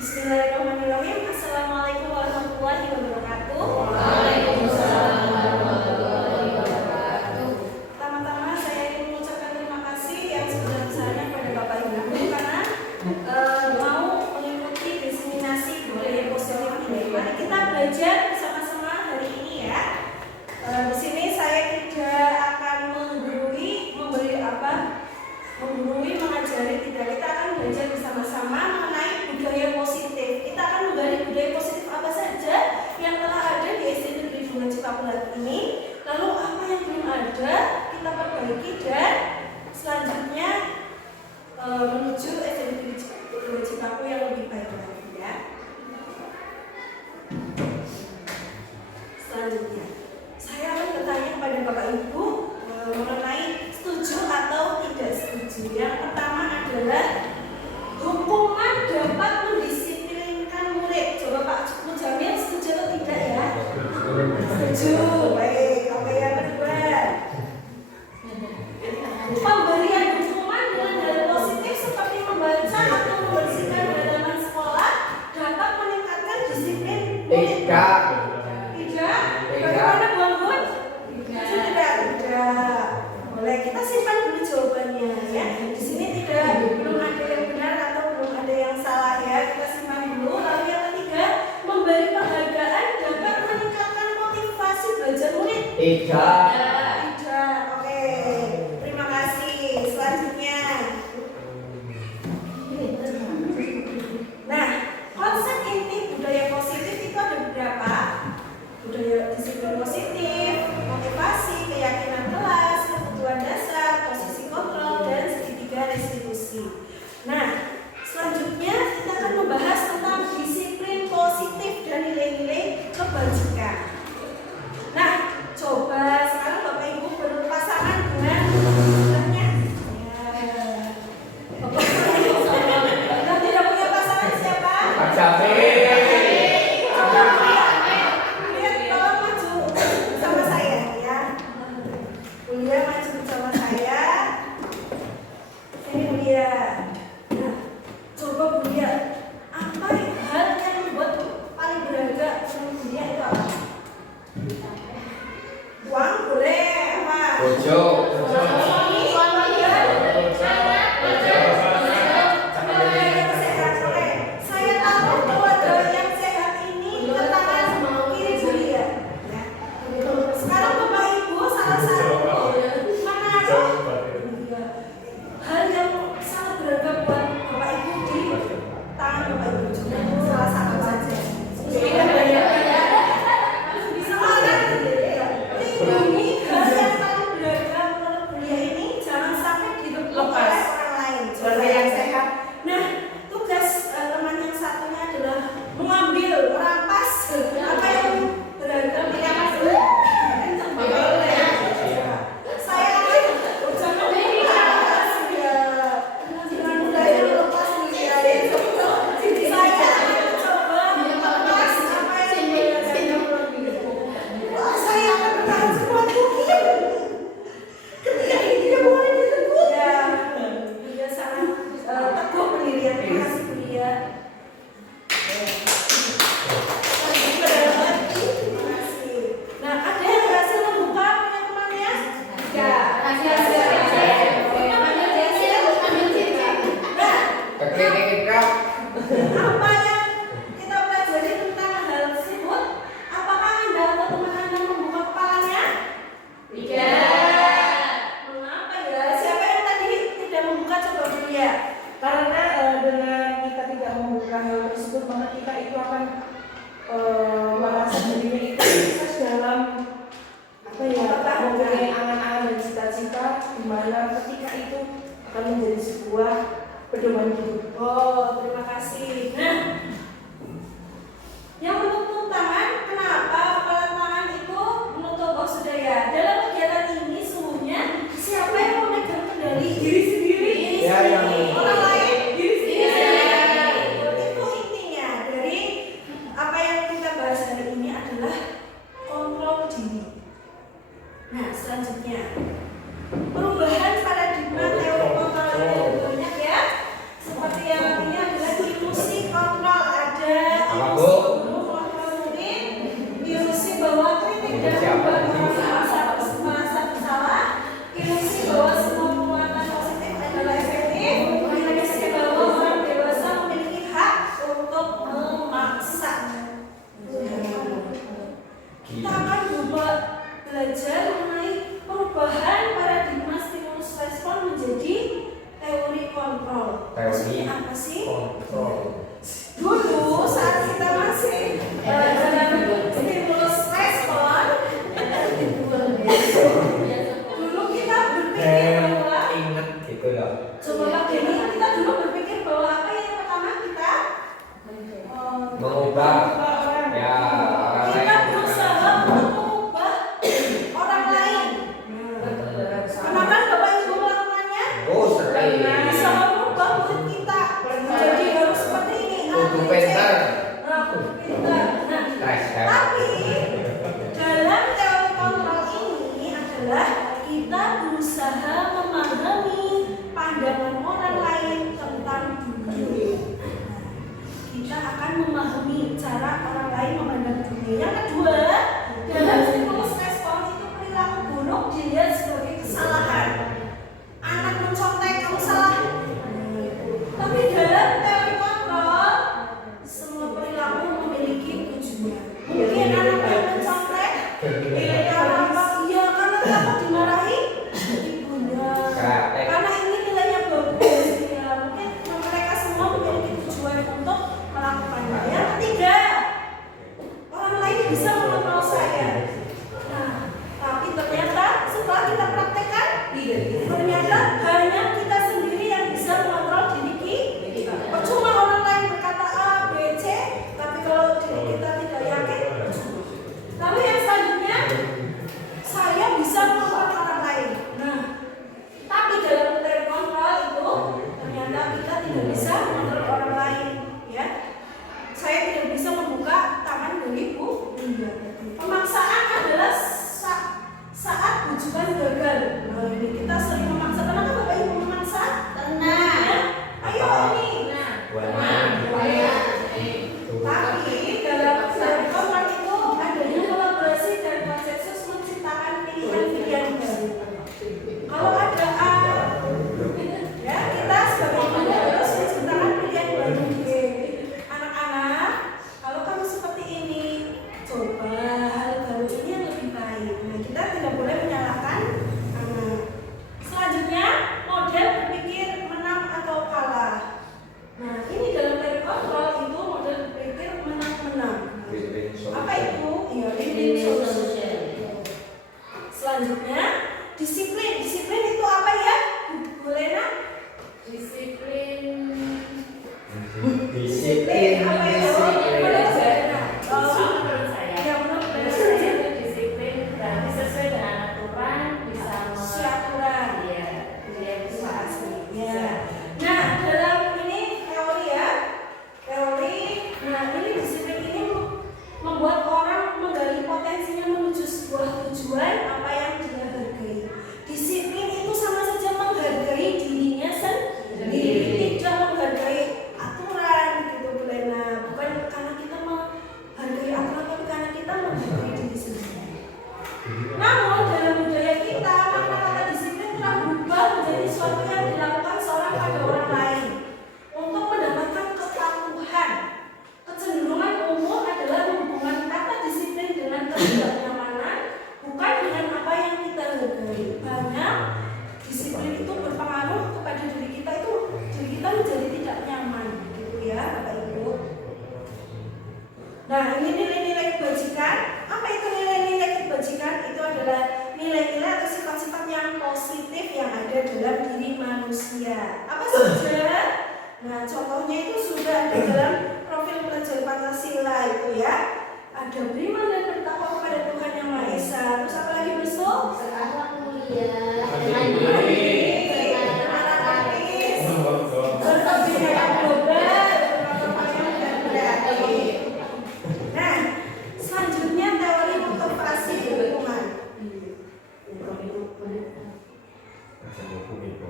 Bismillahirrahmanirrahim. Assalamualaikum warahmatullahi wabarakatuh. Waalaikumsalam warahmatullahi wabarakatuh. Pertama-tama saya ingin mengucapkan terima kasih yang sebesar-besarnya kepada Bapak Ibu karena mau mengikuti diseminasi budaya positif ini. Mari kita belajar bersama-sama hari ini ya. Di sini saya tidak akan mengajari, tidak. Kita akan belajar bersama-sama mengenai budaya positif. Kita akan menggali budaya positif apa saja yang telah ada di SD Negeri 2 Cipapulat ini. Lalu apa yang belum ada kita perbaiki dan selanjutnya menuju SD Negeri 2 Cipapu yang lebih baik lagi ya. Selanjutnya saya akan bertanya kepada Bapak Ibu mengenai setuju atau tidak setuju. Yang pertama adalah hukuman dapat mendisiplinkan murid. Coba Pak Mujamil setuju atau tidak ya? Setuju. Baik. Oke, yang kedua, pemberian hukuman dengan hal positif seperti membaca atau membersihkan halaman sekolah dapat meningkatkan disiplin murid. Tidak. Bagaimana Bu Anggun? Tidak. Boleh, kita simpan dulu jawabannya ya. Di sini belum ada yang benar atau belum ada yang salah ya. Kita simpan dulu. Lalu yang ketiga, memberi penghargaan dapat meningkatkan motivasi belajar murid. Tidak. Oke. Terima kasih. Selanjutnya. Nah, konsep inti budaya positif itu ada beberapa. Budaya disiplin positif, motivasi, keyakinan kelas, kebutuhan dasar, posisi kontrol, dan segitiga restitusi. Nah, selanjutnya kita akan membahas tentang disiplin positif dan nilai-nilai kebajikan. Nah, coba sekarang Bapak Ibu berpasangan dengan sebelahnya. Bapak Ibu yang tidak punya pasangan siapa? Pak Jafi. Perubahan paradigma teori kontrol yang banyak ya. Seperti yang artinya adalah ilusi kontrol. Mengubah. Ya, orang Kita lain. berusaha untuk mengubah orang lain. Pernah kan Bapak Ibu melakukannya? Oh, sering. Bisa mengubah murid kita. Jadi harus seperti ini. Kudu pintar. Nah, pintar. Nah, tapi dalam teori kontrol ini adalah kita berusaha memahami pandangan orang lain tentang dunia. Kita akan memahami cara orang lain memandang dunia. Yang kedua, dalam stimulus respon itu perilaku buruk dilihat sebagai kesalahan. Anak mencontek, kamu salah. Tapi dalam teori kontrol, semua perilaku memiliki tujuan. Mungkin anak yang mencontek, iya karena takut dimarahi ibunya. Karena ini nilainya bagus, ya mungkin mereka semua memiliki tujuan untuk melakukannya. Yang ketiga, orang lain bisa mengontrol saya. Nah, tapi ternyata setelah kita praktekkan, ternyata hanya kita sendiri yang bisa mengontrol diri kita. Percuma orang lain berkata A, B, C, tapi kalau diri kita tidak yakin, percuma. Lalu yang selanjutnya, saya bisa mengontrol orang lain. Nah, tapi dalam teori kontrol itu ternyata kita tidak bisa mengontrol orang lain, ya. Saya tidak bisa membuka tangan dari Bu Linda. Pemaksaan adalah saat bujukan gagal. Nah, ini kita sering memaksa. Kenapa Bapak Ibu memaksa? Ya? Ayo ini. Tapi dalam teori kontrol itu adanya kolaborasi dan konsensus menciptakan pilihan-pilihan baru. Kalau ada A, ya kita sebagai guru harus menciptakan pilihan baru. Anak-anak, kalau kamu seperti ini, coba hal baru ini yang lebih baik. Nah, kita tidak boleh menyalahkan anak. Selanjutnya, model berpikir menang atau kalah. Nah, ini dalam teori kontrol itu model berpikir menang-menang. Apa itu? Ya, win-win solution. Selanjutnya, disiplin. Disiplin itu apa ya, Bu Lena? Disiplin Apa itu? Menurut Lena? menurut saya. Ya, menurut Menurut saya. saya itu disiplin berarti sesuai dengan aturan, bisa Aturan. Iya, dia bisa asli. Ya. Nah, dalam ini teori ya. Teori. Nah, ini disiplin ini membuat orang menggali potensinya menuju sebuah tujuan apa yang dia hargai. Disiplin itu sama saja menghargai dirinya sendiri, tidak menghargai aturan gitu Bu Lena. Bukan karena kita menghargai aturan, tapi karena kita menghargai diri sendiri. Namun dalam budaya kita, makna kata disiplin telah berubah menjadi sesuatu yang dilakukan seorang pada orang lain untuk mendapatkan kepatuhan. Kecenderungan umum adalah menghubungkan kata disiplin dengan ketidaknyamanan, bukan dengan apa yang kita hargai. Banyak disiplin itu berpengaruh kepada diri kita, itu diri kita menjadi tidak nyaman, gitu ya Bapak Ibu. Nah, ini nilai-nilai kebajikan. Apa itu nilai-nilai kebajikan? Itu adalah nilai-nilai atau sifat-sifat yang positif yang ada dalam diri manusia. Apa saja? Nah, contohnya itu sudah ada dalam profil pelajar Pancasila itu ya. Ada beriman dan bertakwa kepada Tuhan Yang Maha Esa. Terus apa lagi besok? Sekarang mulia. Kebijakan global. Nah, selanjutnya teori motivasi lingkungan.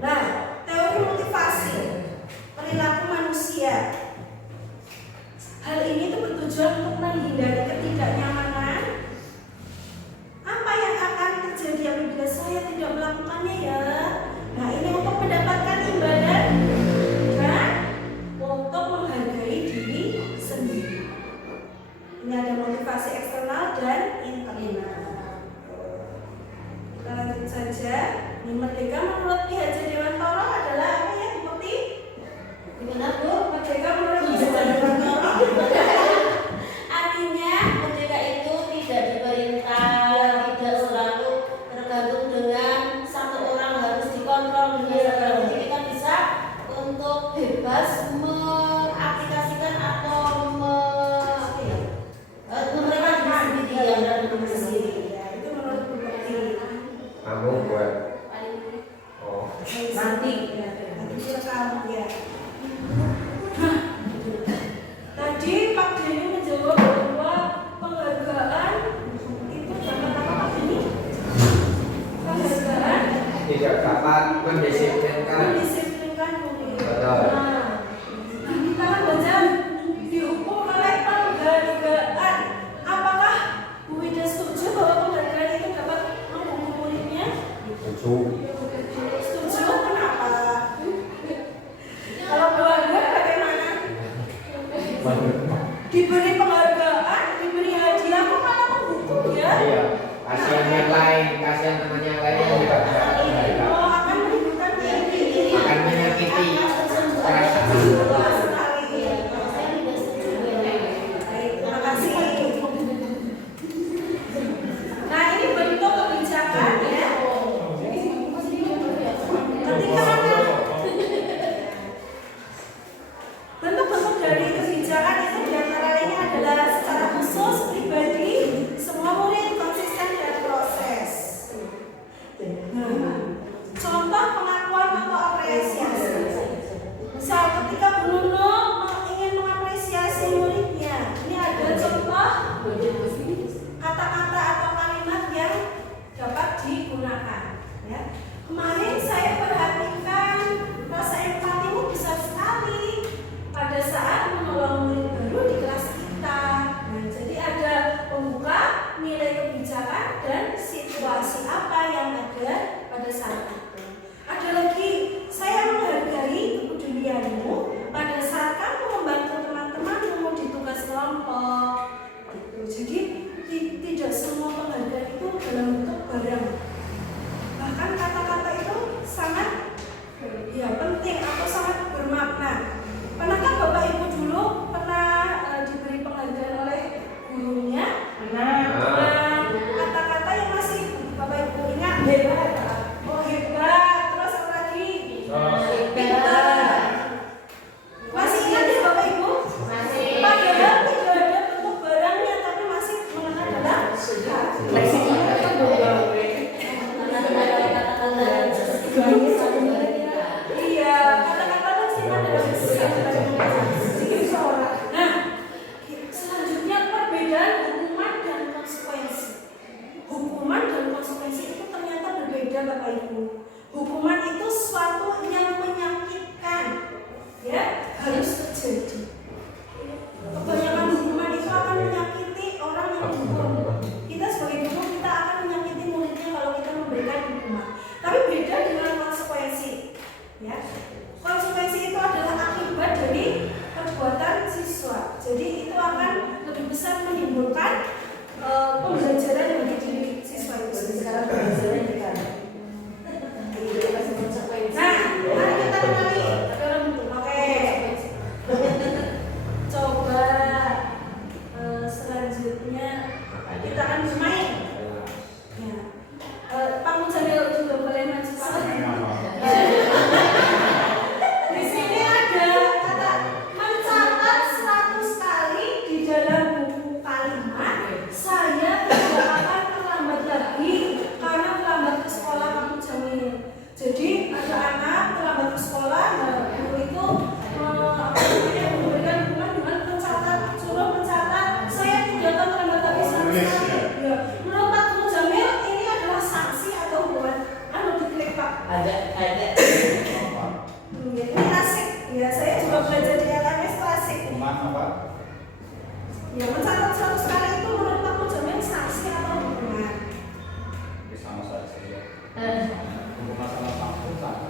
Nah, teori motivasi perilaku manusia. Hal ini tuh bertujuan untuk menghindari ketidaknyamanan. Apa yang akan terjadi apabila saya tidak melakukannya ya? Nah, ini untuk mendapatkan imbalan dan untuk menghargai diri sendiri. Ini ada motivasi eksternal dan internal. Kita lanjut saja. Ini merdeka menurut Ki Hajar Dewantara adalah apa ya, Bu Putih? Gimana Bu? Merdeka menurut Ki Hajar Dewantara artinya merdeka itu diberi penghargaan, diberi hadiah, kok malah menghukum ya? Iya. Kasihan yang lain, kasihan teman yang lain yang juga tidak menghargai. Oh, akan menimbulkan iri. Akan menyakiti perasaan. Betul sekali. Baik, terima kasih. Nah, ini bentuk kebijakan ya. Ketika bentuk-bentuk dari kebijakan itu diantara lainnya adalah secara khusus, pribadi, semua murid konsisten dan proses. Contoh pengakuan atau apresiasi. Misal ketika Bu Nuno ingin mengapresiasi muridnya, ini ada contoh kata-kata atau kalimat yang dapat digunakan. Ya. Kemarin saya perhatikan rasa empatimu besar sekali pada saat menolong murid baru di kelas kita. Nah, jadi ada pembuka, nilai kebijakan, dan situasi apa yang ada pada saat itu. Ada lagi, saya menghargai kepedulianmu pada saat kamu membantu teman-temanmu di tugas kelompok. Jadi tidak semua penghargaan itu dalam bentuk barang. Bahkan kata-kata itu sangat penting atau sangat bermakna. Pernahkah Bapak Ibu dulu diberi penghargaan oleh gurunya? Nah, kata-kata yang masih Bapak Ibu ingat, hebat. Oh, hebat. Terus apa lagi? Pintar. Masih ingat ya Bapak Ibu? Masih. Padahal tidak ada bentuk barangnya, tapi masih mengenal dalam leksiknya itu iya, kata-kata leksiknya dalam Nah, selanjutnya perbedaan hukuman dan konsekuensi. Hukuman dan konsekuensi itu ternyata berbeda Bapak Ibu. Hukuman itu sesuatu yang menyakitkan, ya, harus terjadi. Kebanyakan hukuman itu akan menyakiti orang yang dihukum. Kita sebagai guru kita akan menyakiti muridnya kalau kita memberikan hukuman. Tapi beda dengan konsekuensi, ya. Konsekuensi itu adalah akibat dari perbuatan siswa. Jadi itu akan lebih besar menimbulkan pembelajaran bagi diri siswa itu sekarang pembelajaran di sana. Nah, mari kita kenali. Oke. Coba selanjutnya kita akan bermain. Ya. Pak Mujamil juga boleh maju Pak. Di sini ada kata mencatat 100 kali di dalam buku kalimat. Saya tidak akan terlambat lagi karena terlambat ke sekolah Pak Mujamil. Jadi ada anak terlambat ke sekolah, guru itu memberikan hukuman dengan suruh mencatat saya tidak akan terlambat lagi 100 kali. Ya. Menurut Pak Mujamil ini adalah sanksi atau hukuman? Diklik Pak. Ada. Ini asik. Ya, saya juga belajar di LMS itu asik. Apa? Ya, mencatat 100 kali itu menurut Pak Mujamil sanksi atau hukuman? Sama saja. Hukum masalah kampus sama.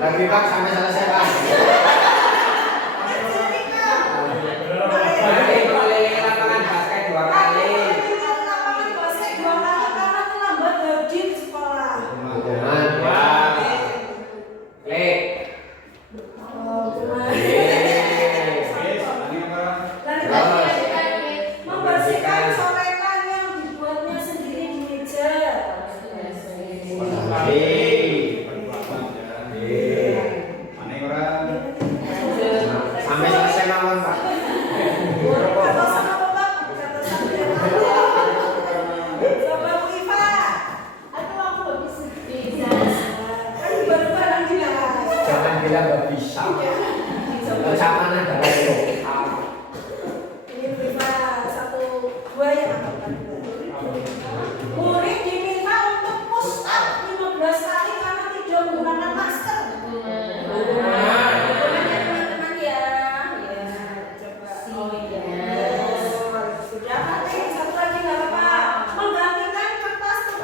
Lagi Pak, sampai selesai Pak. Boleh lapangan basket 2 kali. Lapangan basket 2 kali karena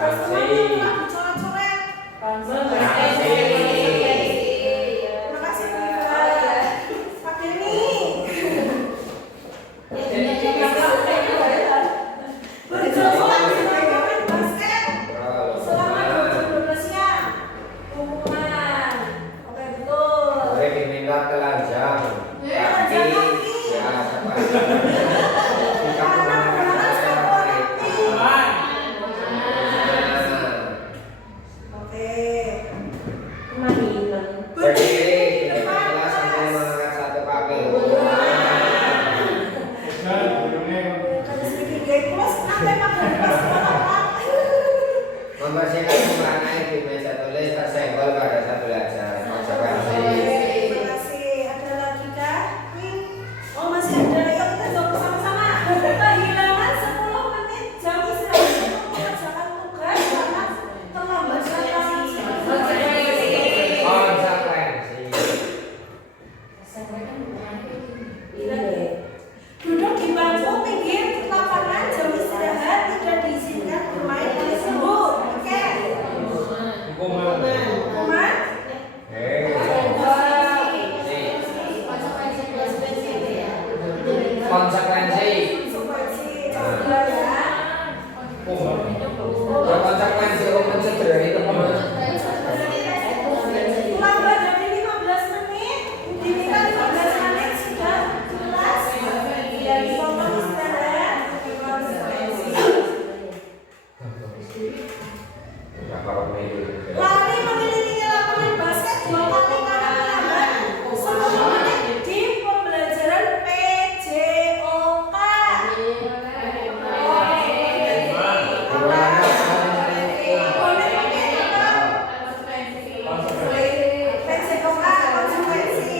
Semuanya telah dicoret-coret. Konsekuensi. Terima kasih Bu Iva. Pak Denny. Berjumpa di lapangan basket selama 12 jam. Pengumuman. Oke, betul. Boleh diminta telanjang. Telanjang kaki. Ya, sama. Karena menggunakan sepatu warna pink. Oke. Berdiri di depan Kelas sampai kelas. mengangkat satu kaki. Ada sedikit gaya kelas, nanti pakai kelas berapa? Membersihkan mewarnai di meja tulis tersenggol pada saat belajar. Konsekuensi. Terima kasih. Ada lagi kah? Oh masih ada. Yuk kita jawab bersama-sama. Kehilangan 10 menit jam istirahat untuk mengerjakan tugas karena terlambat datang. Konsekuensi. Duduk di bangku pinggir lapangan jam istirahat tidak diizinkan bermain oleh guru. Oke. Hukuman? Konsekuensi. Konsekuensi. Coba ya. Konsekuensi hukum cedera itu Lambat dari 15 menit, diminta 15 menit sudah jelas. Dan dipotong istirahat. Konsekuensi. Lari mengelilingi lapangan basket 2 kali karena melambat 10 menit di pembelajaran PJOK. Boleh pakai apa? PJOK konsekuensi.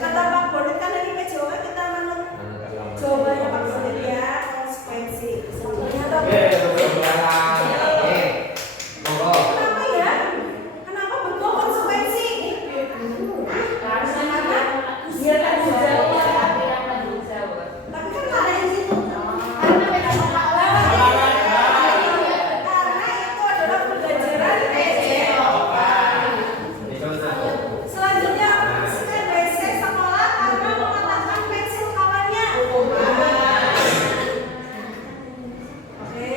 Kata Pak Bonet kan dari PJOK kita menurut jawabannya Pak Bonet ya konsekuensi. Ternyata kenapa ya? Kenapa betul konsekuensi? Biar tanggung jawab. Tapi kan ada yang situ. Karena itu adalah pembelajaran PJOK. Selanjutnya membersihkan WC sekolah karena mematahkan pensil kawannya. Oke.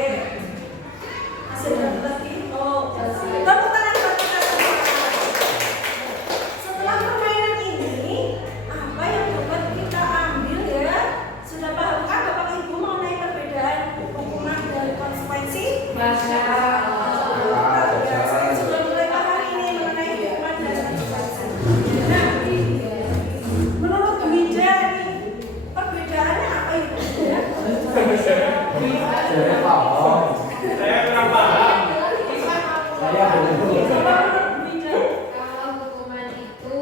Masih ada lagi? Oh, tepuk tangan buat kita semua. Setelah permainan ini, apa yang dapat kita ambil ya? Sudah paham kan Bapak Ibu mengenai perbedaan hukuman dan konsekuensi? Ya, saya sudah mulai paham ini mengenai hukuman dan konsekuensi. Nah, menurut Bu Ida ini perbedaannya apa itu? Ya? Coba menurut Bu Ida. Kalau hukuman itu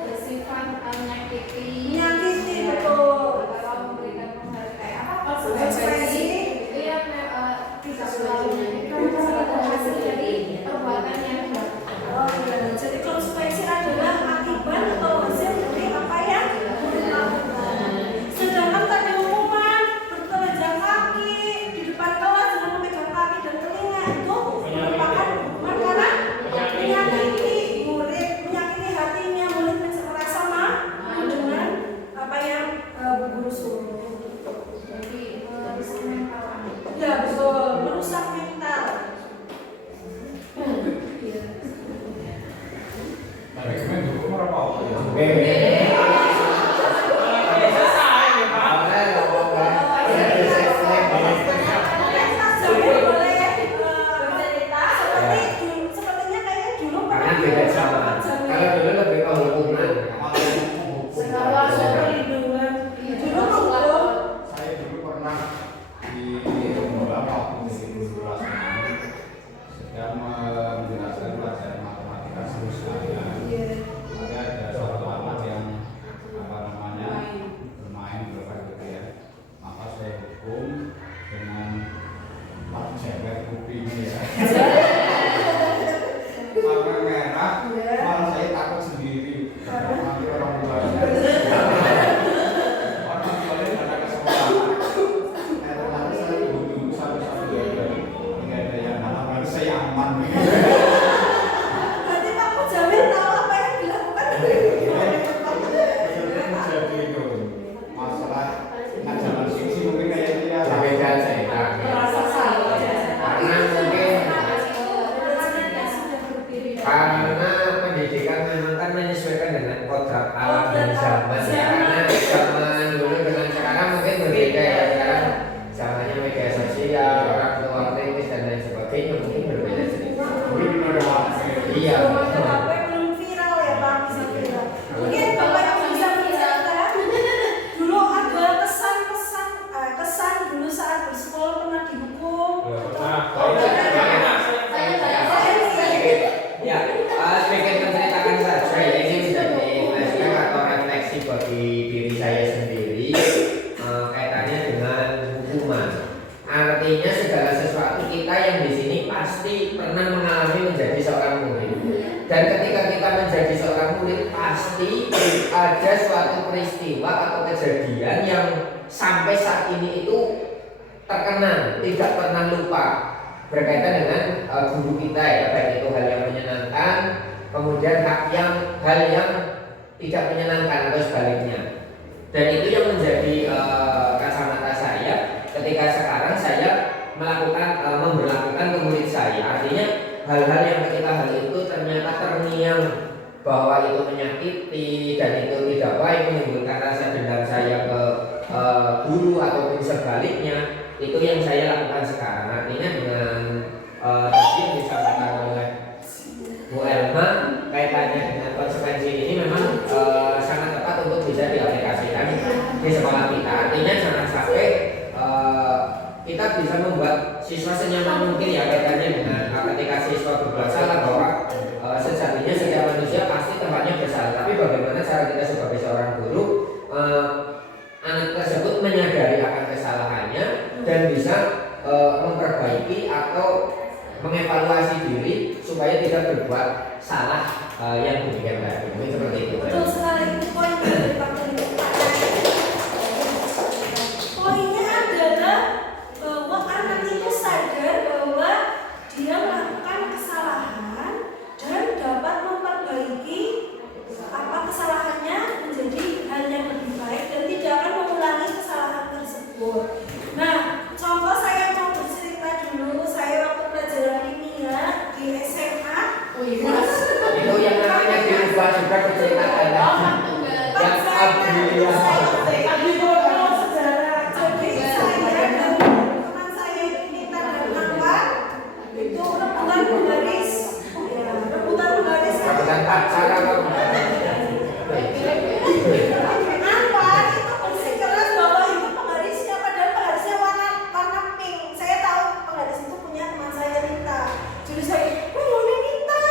bersifat menyakiti, Betul. kalau memberikan penghargaan apa Konsekuensi. itu yang tidak selalu menyakiti, selalu hasil dari perbuatan yang dilakukan. Oh iya, jadi konsekuensi adalah akibat atau hasil dari apa yang dilakukan. Sedangkan tadi hukuman bertelanjang kaki di depan kelas dengan memegang kaki dan telinga itu merupakan hukuman karena menyakiti murid, menyakiti hatinya murid merasa malu dengan apa yang Bu Guru suruh. Jadi merusak mental anak. Ya betul, merusak mental. Jadi boleh cerita sepertinya kayaknya dulu Karena pernah beda sama. Kalau dulu lebih ke hukuman. sekolah perlindungan dulu hukum Saya dulu pernah di bola waktu di guru kelas 6 sedang menjelaskan pelajaran matematika seluruh saya. Ada suatu anak yang bermain gitu ya. Maka saya hukum dengan tak jebet kupingnya ya. Sampai merah, malah saya takut sendiri. Nanti orang tuanya ada ke sekolah. Ternyata saya dulu sampai usia orang tua kritis dan lain sebagainya mungkin berbeda cerita. Belum ada waktu. Iya. Belum ada HP, belum viral ya Pak, bisa viral. Mungkin Bapak yang bisa menceritakan dulu ada kesan dulu saat bersekolah pernah dihukum. Ya, sedikit menceritakan saja ya, ini menjadi flashback atau refleksi bagi diri saya sendiri kaitannya dengan hukuman. Artinya segala sesuatu kita yang di sini pasti pernah mengalami menjadi seorang murid. Dan ketika kita menjadi seorang murid pasti ada suatu peristiwa atau kejadian yang sampai saat ini itu terkenang, tidak pernah lupa, berkaitan dengan guru kita ya, baik itu hal yang menyenangkan, kemudian hal yang tidak menyenangkan atau sebaliknya. Dan itu yang menjadi kacamata saya ketika sekarang saya memberlakukan ke murid saya. Artinya hal-hal yang ketika hal itu ternyata terngiang bahwa itu menyakiti dan itu tidak baik, menimbulkan rasa dendam saya ke guru ataupun sebaliknya, itu yang saya lakukan sekarang. Artinya dengan tadi yang disampaikan oleh Bu Elma kaitannya dengan konsekuensi ini memang sangat tepat untuk bisa diaplikasikan di sekolah kita. Artinya jangan sampai kita bisa membuat siswa senyaman mungkin ya kaitannya dengan ketika siswa berbuat salah, bahwa sejatinya setiap manusia pasti tempatnya bersalah. Tapi bagaimana cara kita sebagai seorang guru anak tersebut menyadari akan kesalahannya dan bisa memperbaiki atau mengevaluasi diri supaya tidak berbuat salah yang demikian tadi. Mungkin seperti itu. Betul sekali, itu poin dari Pak Menteri. Poinnya adalah bahwa anak itu sadar bahwa dia melakukan kesalahan dan dapat memperbaiki apa kesalahannya menjadi hal yang lebih baik dan tidak akan mengulangi kesalahan tersebut. Nah, contoh saya mau bercerita dulu. Saya waktu pelajaran kimia di SMA. Itu yang namanya dirubah juga diceritakan yang Abrilia. Jadi saya dan teman saya ini minta datangkan itu rebutan penggaris, rebutan penggaris. Rebutan pacar apa? Apa itu bersikeras bahwa itu penggarisnya, padahal penggarisnya warna pink. Saya tahu penggaris itu punya teman saya Rita. Jadi saya, ini Rita,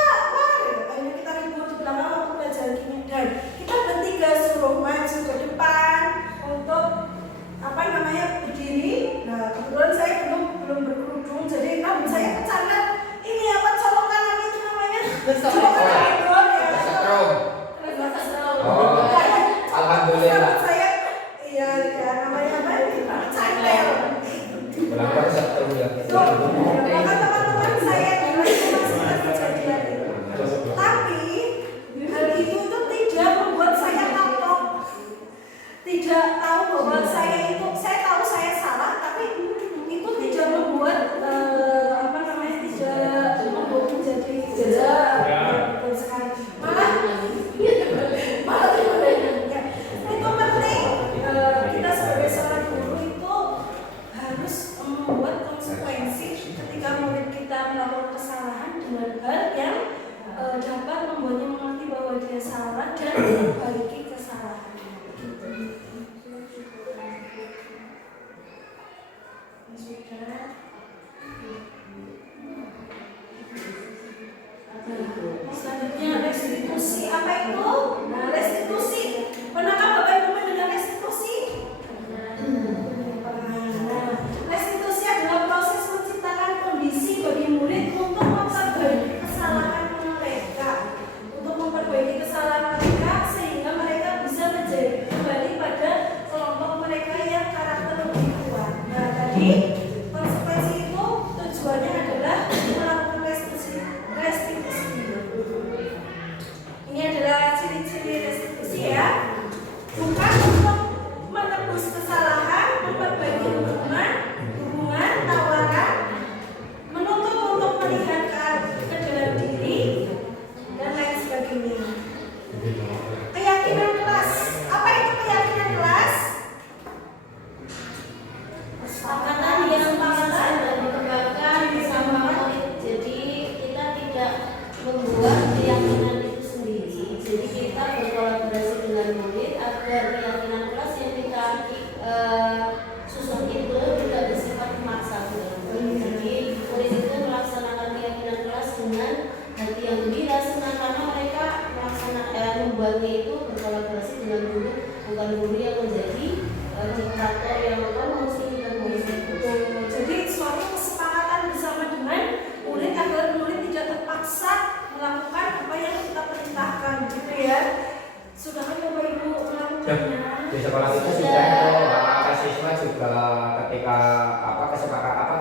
akhirnya kita ribut di belakang waktu belajar gini, dan kita bertiga suruh maju ke depan untuk berdiri. Nah kebetulan saya belum berkerudung, jadi rambut saya kecangat. Ini apa colokan apa itu namanya? Colokan eyebrow ya. Kesetrum. Oh, alhamdulillah. Saya iya namanya apa ini? Cantel. Berapa kesetrum ya? Maka teman-teman saya dulu itu masih kejadian itu. Tapi hal itu tidak membuat saya kapok. Tidak tahu bahwa saya tahu saya salah, tapi itu tidak membuat tidak membuat menjadi betul sekali. Malah itu penting. Kita sebagai seorang guru itu harus membuat konsekuensi ketika murid kita melakukan kesalahan dengan hal yang dapat membuatnya mengerti bahwa dia salah dan memperbaiki kesalahannya. Selanjutnya restitusi. Apa itu? Nah, restitusi. Pernahkah Bapak Ibu mendengar restitusi? Nah, restitusi adalah proses menciptakan kondisi bagi murid untuk memperbaiki kesalahan mereka, sehingga mereka bisa menjadi kembali pada kelompok mereka yang karakter lebih kuat. Nah, tadi konsekuensi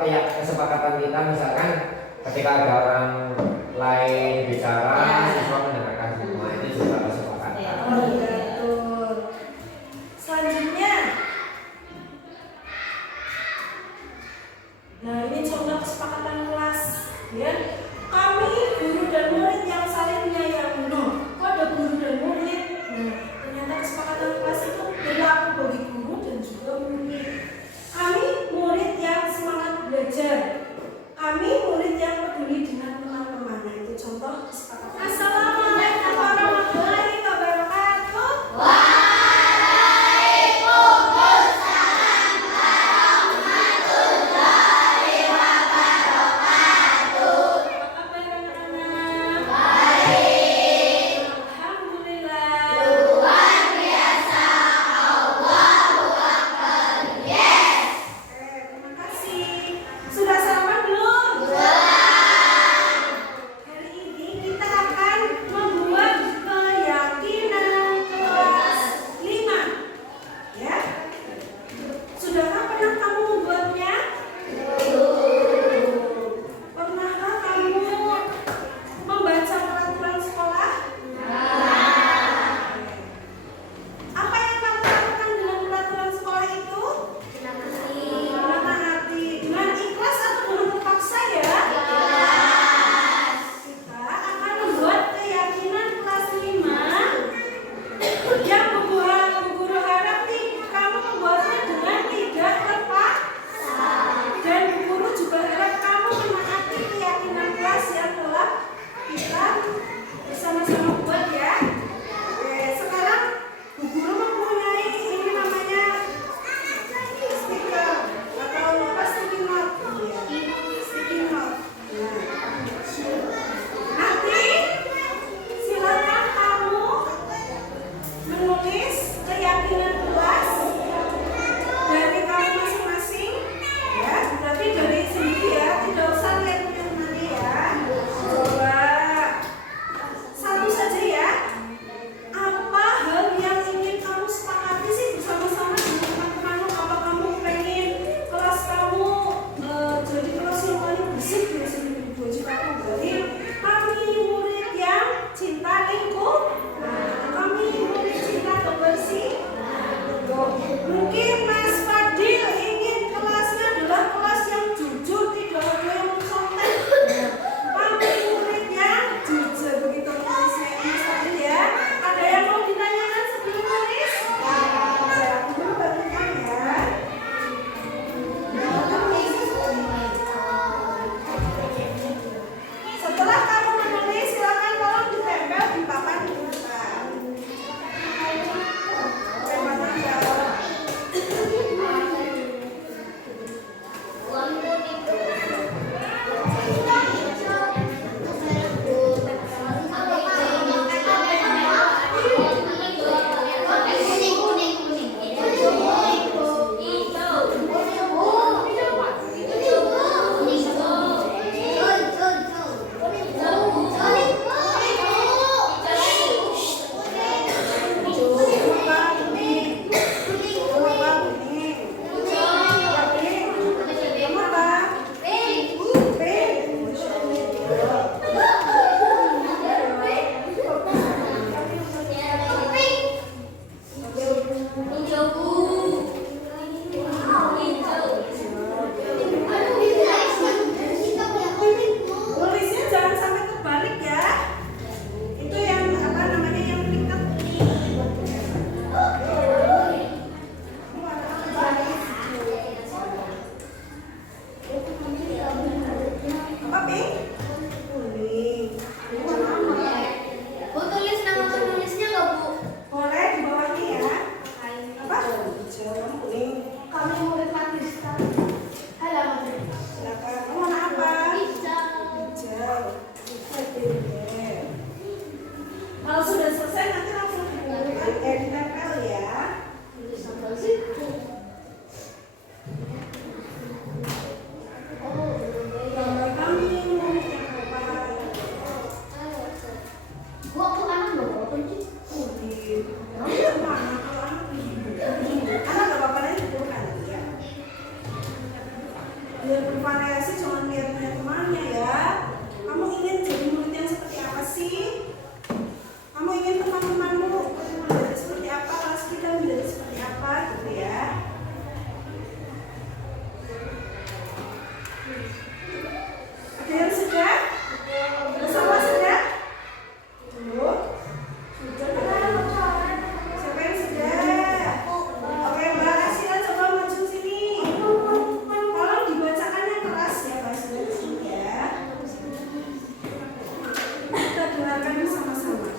ya kesepakatan kita, misalkan ketika ada orang lain bicara, siswa mendengarkan semua, itu juga kesepakatan. Oh iya, betul. Selanjutnya, nah ini contoh kesepakatan kelas, ya. Kami guru dan murid yang saling menyayangi. Loh, kok ada guru dan murid? Nah, ternyata kesepakatan kelas itu berlaku bagi guru dan juga murid. Kami murid yang semangat belajar. Kami murid yang peduli dengan teman-teman. Nah, itu contoh kesepakatan. Assalamualaikum warahmatullahi wabarakatuh. Sudah sarapan belum? Hari ini kita akan Biar bervariasi, jangan lihat-lihat temannya ya. Kamu ingin jadi murid yang seperti apa sih? Kamu ingin teman-temanmu menjadi seperti apa? Kelas kita menjadi seperti apa gitu ya? Ada yang sudah? Bersama sudah? Tuh. Sudah kan? Siapa yang sudah? Oke, Mbak Asila coba maju sini. Tolong dibacakan yang keras ya, Mbak Asila di sini ya. Kita dengarkan bersama-sama.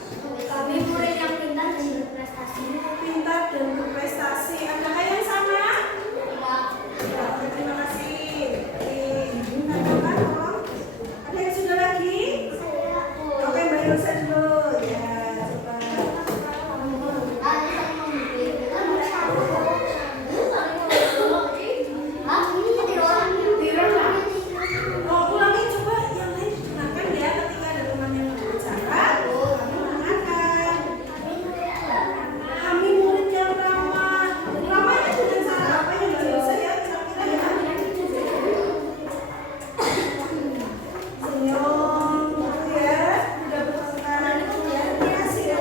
Kami murid yang pintar dan berprestasi. Pintar dan berprestasi. Adakah yang sama? Ya, terima kasih. Oke, kita tolong. Ada yang sudah lagi? Oke, Mbak Yulsa dulu. Ya, coba. Oh, ulangi coba yang lain didengarkan ya ketika ada teman yang berbicara. Kamu mendengarkan. Kami murid yang ramah. Ramahnya dengan cara apa yang Mbak Yulsa ya? Kira-kira ya. Senyum, gitu ya. Udah bertekanan itu ya. Terima kasih ya.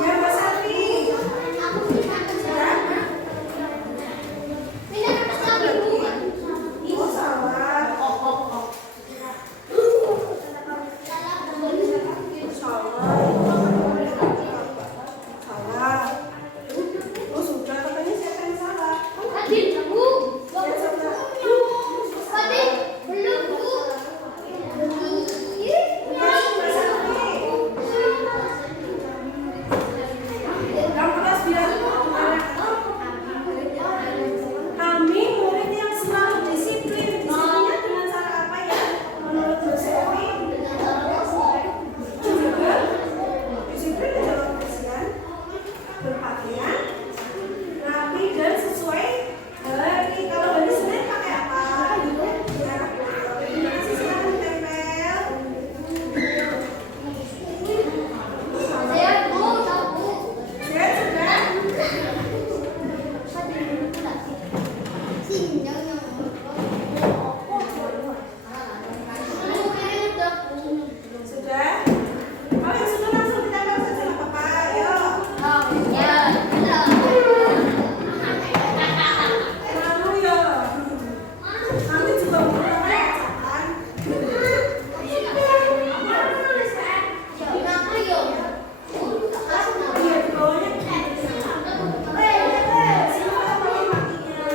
Ya, Mbak Sati. Oh, salah. Salah. Oh, sudah katanya siapa yang salah? Yang kelas bilang kami murid yang selalu disiplin. Disiplinnya dengan cara apa ya? Menurut Bu Selvi? Juga disiplin dalam kebersihan, berpakaian, rapi dan sesuai hari. Kalau hari Senin pakai apa? Ya, terima kasih, silakan tempel. Saya sudah. Sudah? Kalau yang sudah langsung ditempel saja nggak apa-apa. Ayo. Lalu ya. Nanti juga mau kan? Iya, di bawahnya. Siapa apa yang matinya?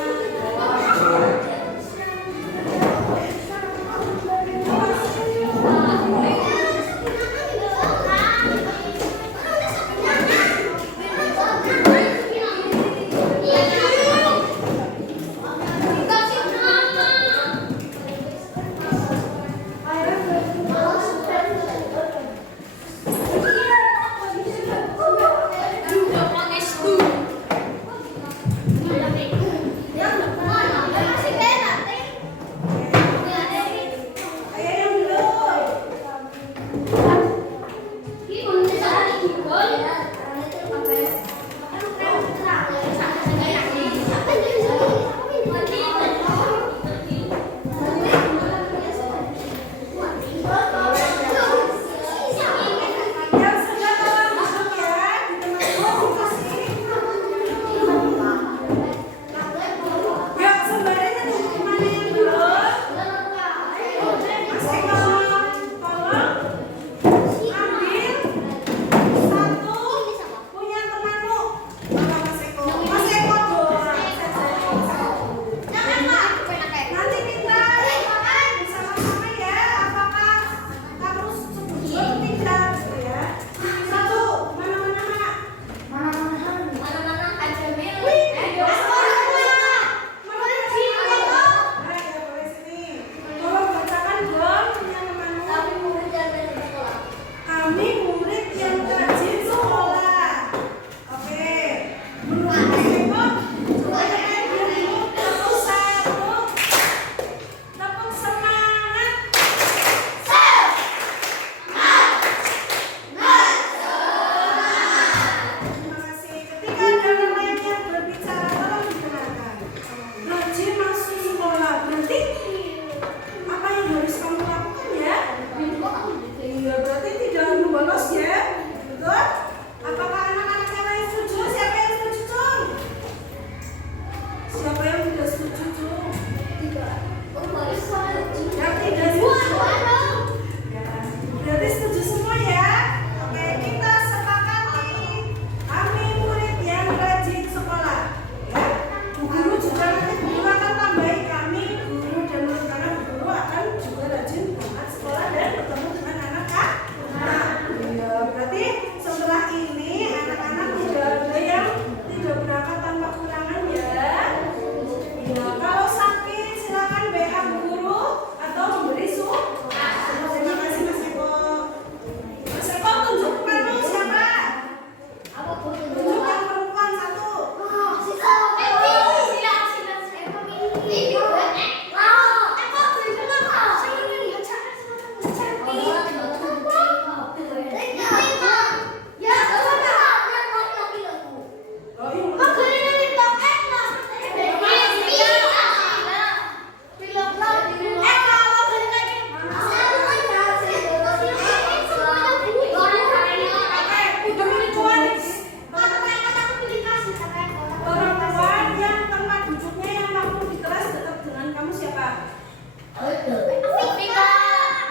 Afrika.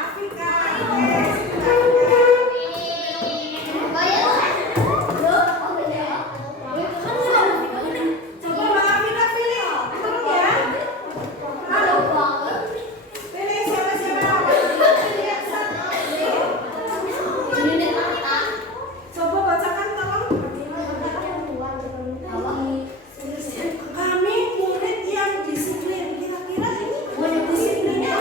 Afrika. Coba Mbak Afina pilih. Tolong ya. Pilih siapa-siapa. Lihat satu. Coba bacakan tolong. Kami murid yang disiplin. Kira-kira ini disiplinnya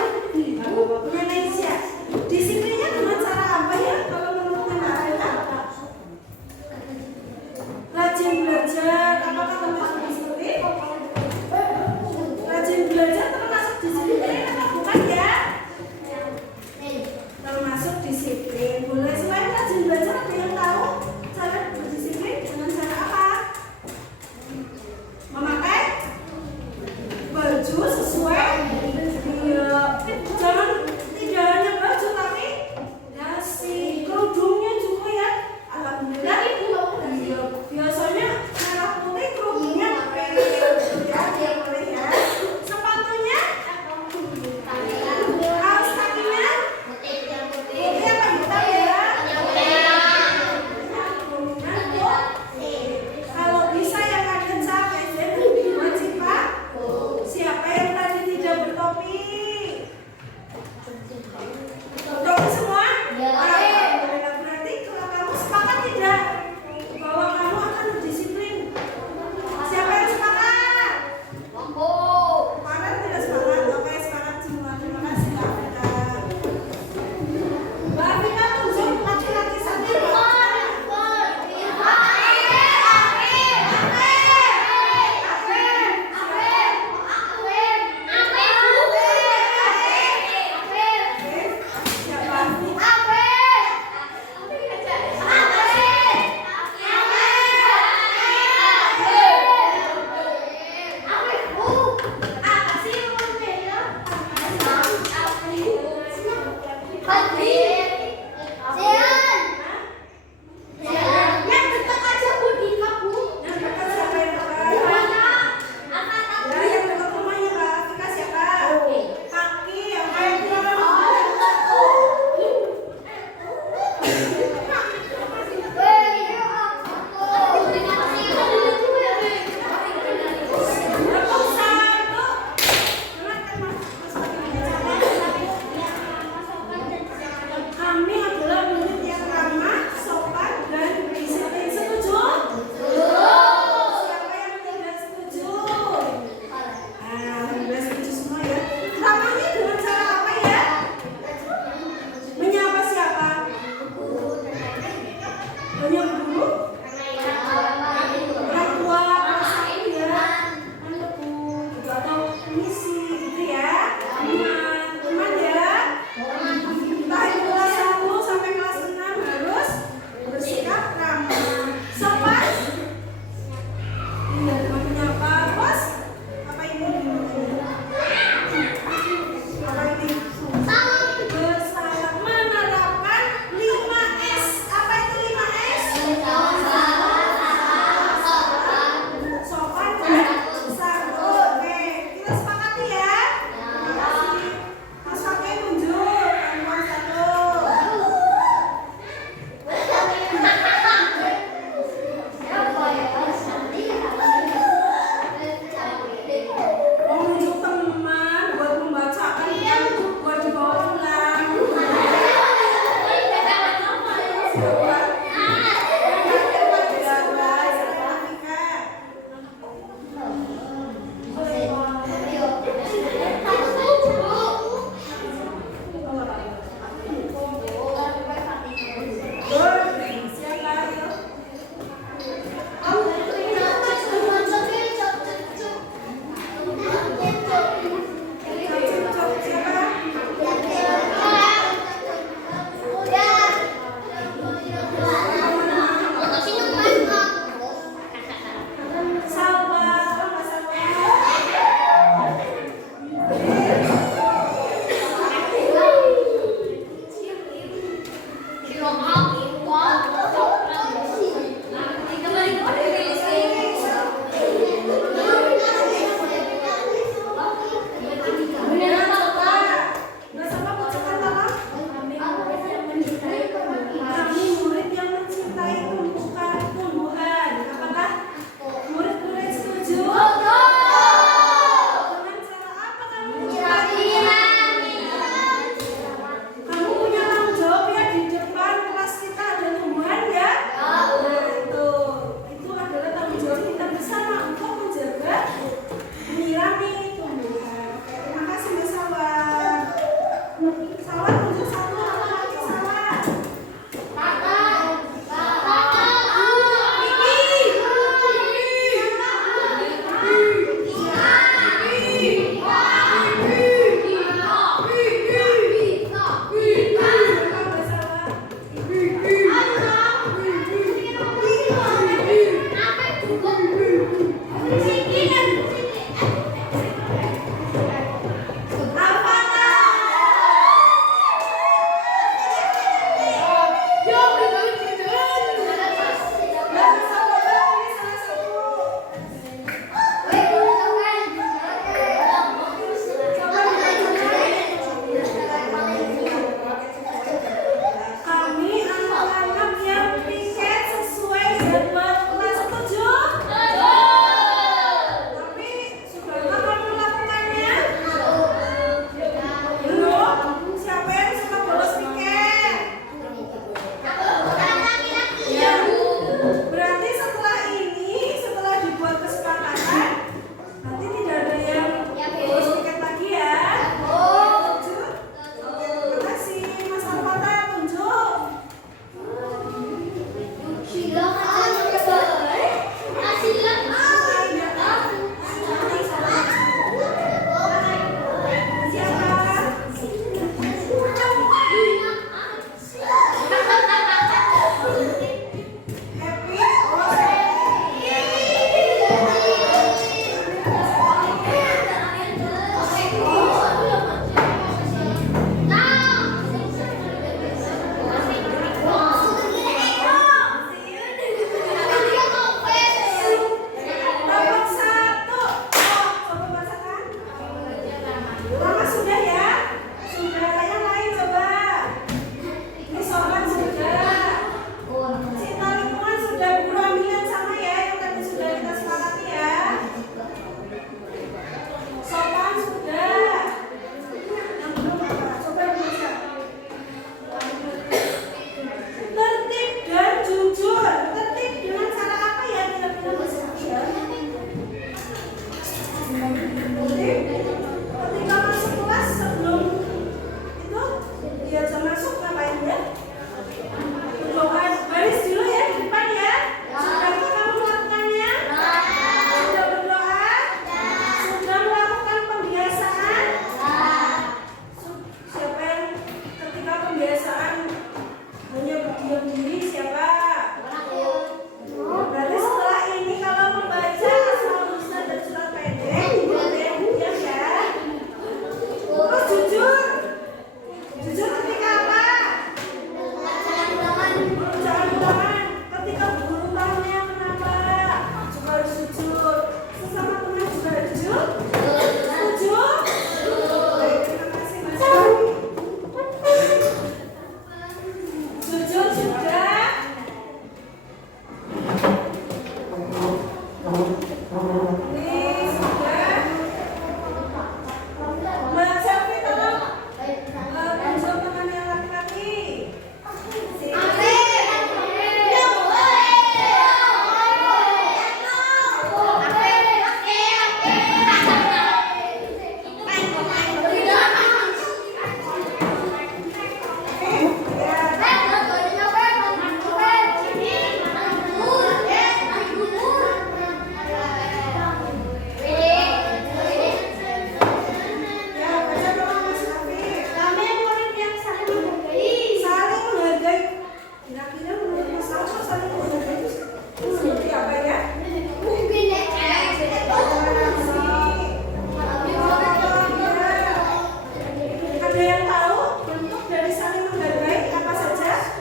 Ada yang tahu bentuk dari saling menghargai apa saja?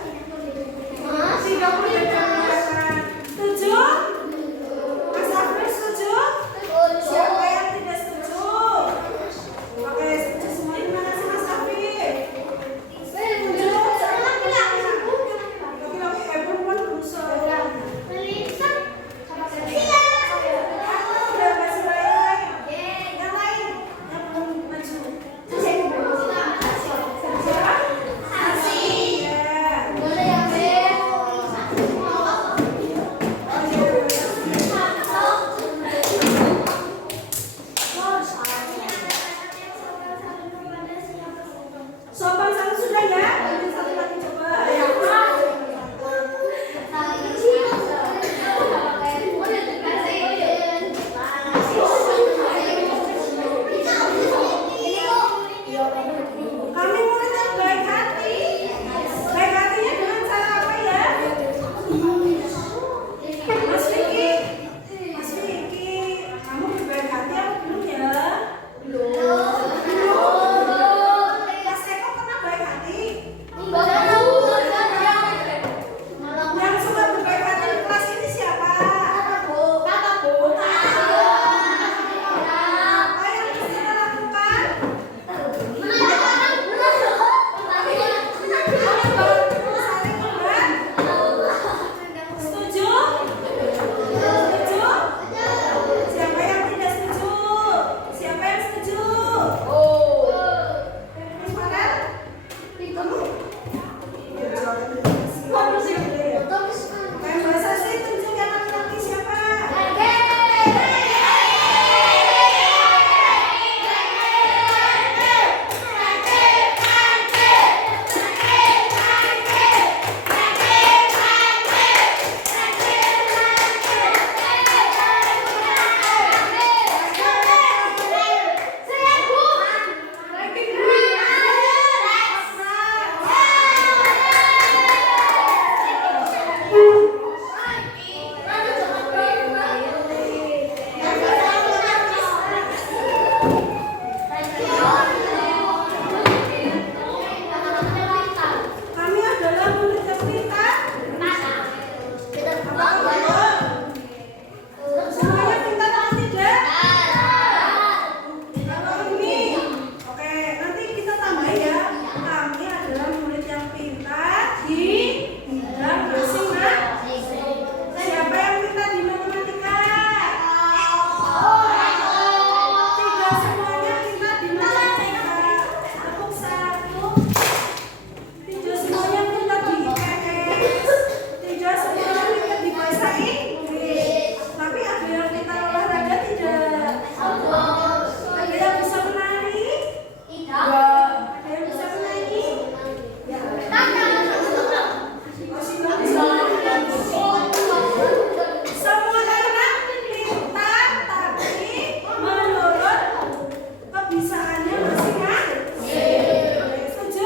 Tidak membedakan. Setuju? Mas Afif setuju? Siapa yang tidak setuju? Oke, setuju semua. Terima kasih Mas Afif. Setuju? Oke, perempuan berusaha. Udah kasih lain. Yang lain. Yang belum maju. Siapa? Ya. Sopan satu sudah ya? Lanjut satu lagi coba. Kami murid yang baik hati. Baik hatinya dengan cara apa ya? Mas Vicky, kamu berbaik hati apa belum ya? Mas Eko pernah baik hati? Yang suka berbaik hati di kelas ini siapa? Apa yang harus kita lakukan? Saling membantu. Setuju? Setuju? Siapa yang tidak setuju? Siapa yang setuju? Mas Farel? Kamu? Kayak bahasa sih tunjuk yang laki-laki siapa? Kami adalah murid yang pintar. Semuanya pintar atau tidak? Kalau ini, oke, nanti kita tambah ya. Kami adalah murid yang pintar di bidang masing-masing. Siapa yang pintar di matematika? Tidak semuanya pintar di matematika. Tepuk satu. Tidak semuanya pintar di IPS. Tidak semuanya pintar di bahasa Inggris. Tapi ada yang pintar olahraga tidak? Ada yang bisa menari? Ada yang bisa menyanyi? Masih bagus. Semua anak pintar, tapi menurut kebisaannya masing-masing. Setuju?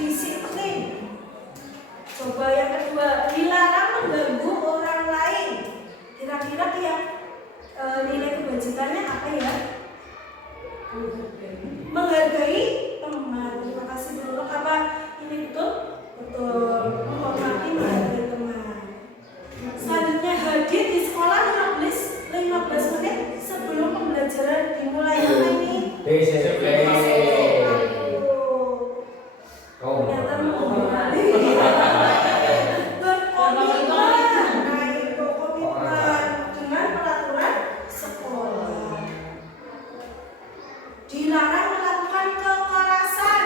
disiplin. Coba yang kedua, dilarang mengganggu orang lain. Kira-kira yang nilai kebajikannya apa ya? Menghargai teman. Terima kasih dulu. Apa ini betul? Betul. Menghormati, menghargai teman. Selanjutnya hadir di sekolah 15 menit sebelum pembelajaran dimulai. Apa ini? Ternyata menghormati. Berkomitmen. Nah, itu komitmen dengan peraturan sekolah. Dilarang melakukan kekerasan.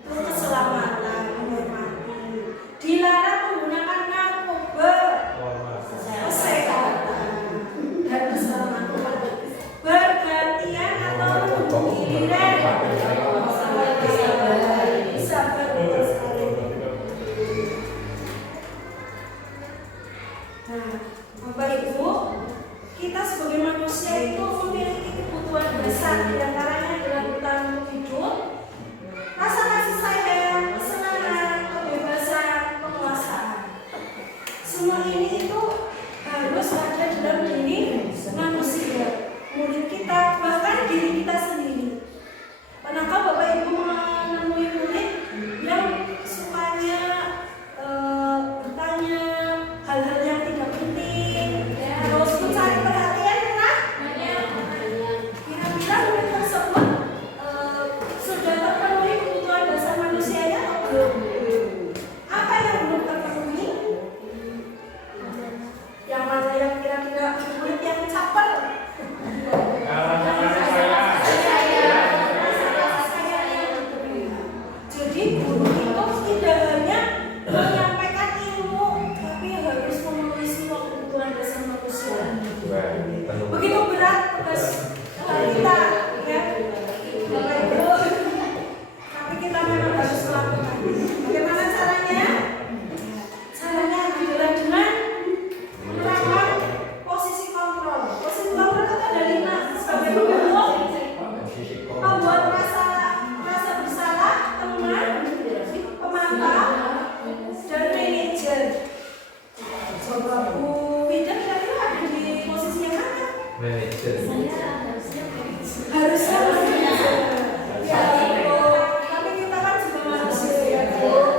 Itu keselamatan, menghormati. Dilarang menggunakan narkoba, kesehatan dan keselamatan. Bergantian atau giliran. Sabar, betul sekali. Nah, Bapak Ibu, kita sebagai manusia itu memiliki kebutuhan dasar, di antaranya adalah kebutuhan untuk hidup, rasa kasih sayang, kesenangan, kebebasan, penguasaan. Semua ini itu harus ada dalam diri manusia, murid kita, bahkan diri kita sendiri. Pernahkah Bapak Ibu menemui murid yang sukanya bertanya hal-hal yang tidak penting, terus mencari perhatian? Pernah? Kira-kira murid tersebut sudah terpenuhi kebutuhan dasar manusianya atau belum? Apa yang belum terpenuhi? Yang mana yang kira-kira murid yang caper? Jadi guru itu tidak hanya menyampaikan ilmu, tapi harus memenuhi semua kebutuhan dasar manusia. Begitu berat tugas kita, ya, Bapak Ibu. Tapi kita memang harus melakukan. Bagaimana caranya? Caranya adalah dengan menerapkan posisi kontrol. Posisi kontrol itu ada 5 sebagai pembentuk, membuat rasa bersalah, teman, pemantau, dan manajer. Coba Bu Wida kira-kira ada di posisi yang mana? Manajer. Harusnya manajer. Ya, Bu. Tapi kita kan juga manusia ya, Bu.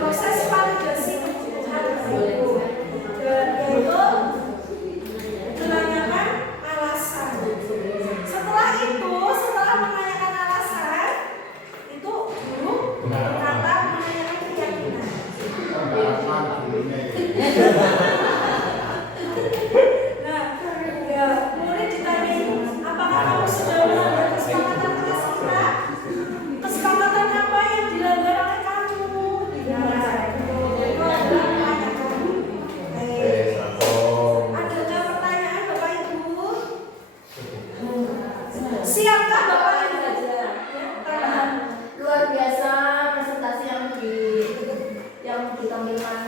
proses validasi kebutuhan itu. Dan yaitu menanyakan alasan. Setelah menanyakan alasan, itu guru berkata menanyakan keyakinan. Nah, ya murid ditanya, apakah kamu sudah melanggar kesepakatan kelas kita? Kesepakatan apa yang dilanggar oleh kamu? Nah, itu adalah menanyakan. Adakah pertanyaan Bapak Ibu? Siapkah Bapak Ibu? Luar biasa presentasi yang ditampilkan